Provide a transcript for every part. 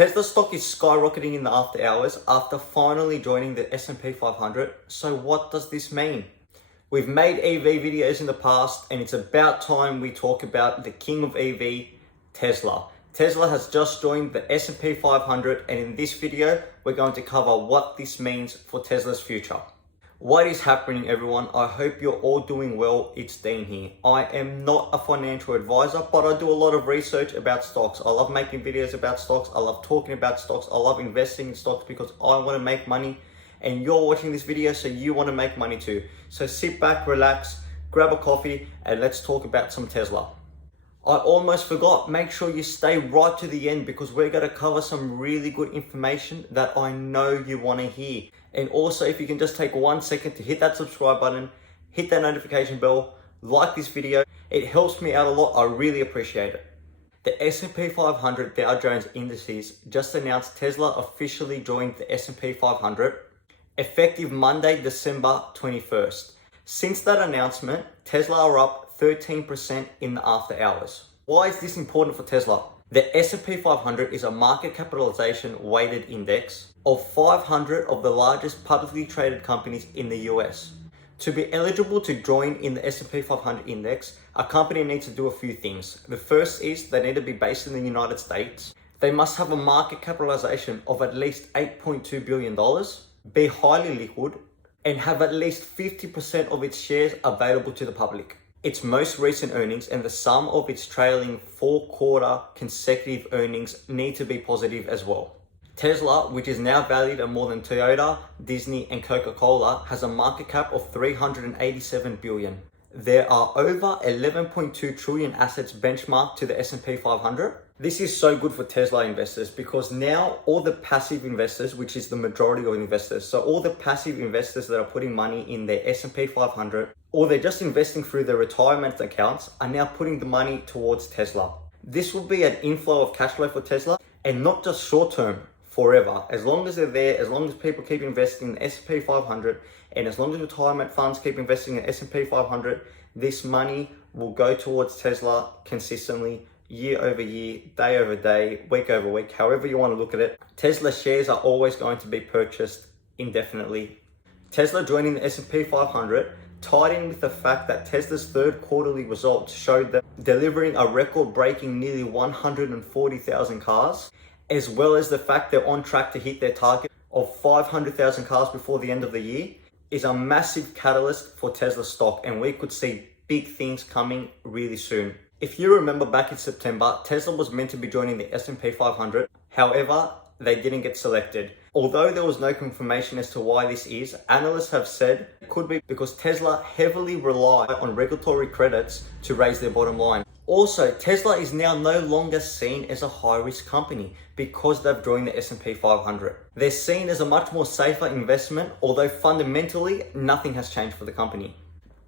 Tesla stock is skyrocketing in the after hours after finally joining the S&P 500. So what does this mean? We've made EV videos in the past, and it's about time we talk about the king of EV, Tesla. Tesla has just joined the S&P 500, and in this video, we're going to cover what this means for Tesla's future. What is happening, everyone? I hope you're all doing well. It's Dean here. I am not a financial advisor, but I do a lot of research about stocks. I love making videos about stocks. I love talking about stocks. I love investing in stocks because I want to make money, and you're watching this video so you want to make money too. So sit back, relax, grab a coffee, and let's talk about some Tesla. I almost forgot, make sure you stay right to the end because we're going to cover some really good information that I know you want to hear. And also, if you can just take 1 second to hit that subscribe button, hit that notification bell, like this video, it helps me out a lot. I really appreciate it. The S&P 500 Dow Jones Indices just announced Tesla officially joined the S&P 500 effective Monday, December 21st. Since that announcement, Tesla are up 13% in the after hours. Why is this important for Tesla? The S&P 500 is a market capitalization weighted index of 500 of the largest publicly traded companies in the US. To be eligible to join in the S&P 500 index, a company needs to do a few things. The first is they need to be based in the United States. They must have a market capitalization of at least $8.2 billion, be highly liquid, and have at least 50% of its shares available to the public. Its most recent earnings and the sum of its trailing 4-quarter consecutive earnings need to be positive as well. Tesla, which is now valued at more than Toyota, Disney, and Coca-Cola, has a market cap of $387 billion. There are over 11.2 trillion assets benchmarked to the S&P 500. This is so good for Tesla investors because now all the passive investors, which is the majority of investors, so all the passive investors that are putting money in their S&P 500, or they're just investing through their retirement accounts, are now putting the money towards Tesla. This will be an inflow of cash flow for Tesla, and not just short term, forever. As long as they're there, as long as people keep investing in the S&P 500, and as long as retirement funds keep investing in S&P 500, this money will go towards Tesla consistently, year over year, day over day, week over week, however you want to look at it. Tesla shares are always going to be purchased indefinitely. Tesla joining the S&P 500 tied in with the fact that Tesla's third quarterly results showed them delivering a record-breaking nearly 140,000 cars, as well as the fact they're on track to hit their target of 500,000 cars before the end of the year, is a massive catalyst for Tesla stock, and we could see big things coming really soon. If you remember back in September, Tesla was meant to be joining the S&P 500. However, they didn't get selected. Although there was no confirmation as to why this is, analysts have said it could be because Tesla heavily rely on regulatory credits to raise their bottom line. Also, Tesla is now no longer seen as a high-risk company because they've joined the S&P 500. They're seen as a much more safer investment, although fundamentally, nothing has changed for the company.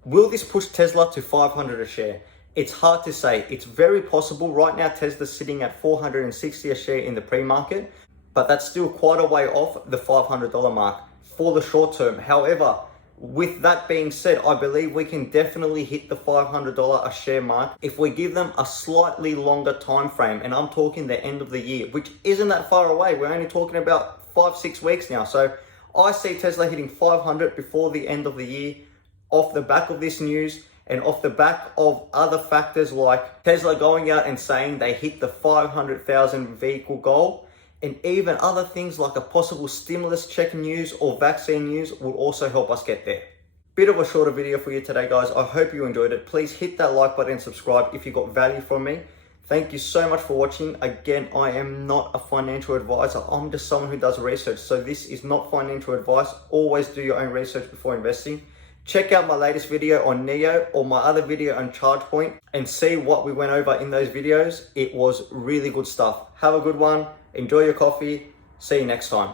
Will this push Tesla to 500 a share? It's hard to say. It's very possible. Right now, Tesla's sitting at 460 a share in the pre-market, but that's still quite a way off the $500 mark for the short term. However, with that being said, I believe we can definitely hit the $500 a share mark if we give them a slightly longer time frame, and I'm talking the end of the year, which isn't that far away. We're only talking about 5-6 weeks now. So I see Tesla hitting 500 before the end of the year off the back of this news and off the back of other factors like Tesla going out and saying they hit the 500,000 vehicle goal. And even other things like a possible stimulus check news or vaccine news will also help us get there. Bit of a shorter video for you today, guys. I hope you enjoyed it. Please hit that like button and subscribe if you got value from me. Thank you so much for watching. Again, I am not a financial advisor. I'm just someone who does research. So this is not financial advice. Always do your own research before investing. Check out my latest video on NEO or my other video on ChargePoint and see what we went over in those videos. It was really good stuff. Have a good one. Enjoy your coffee. See you next time.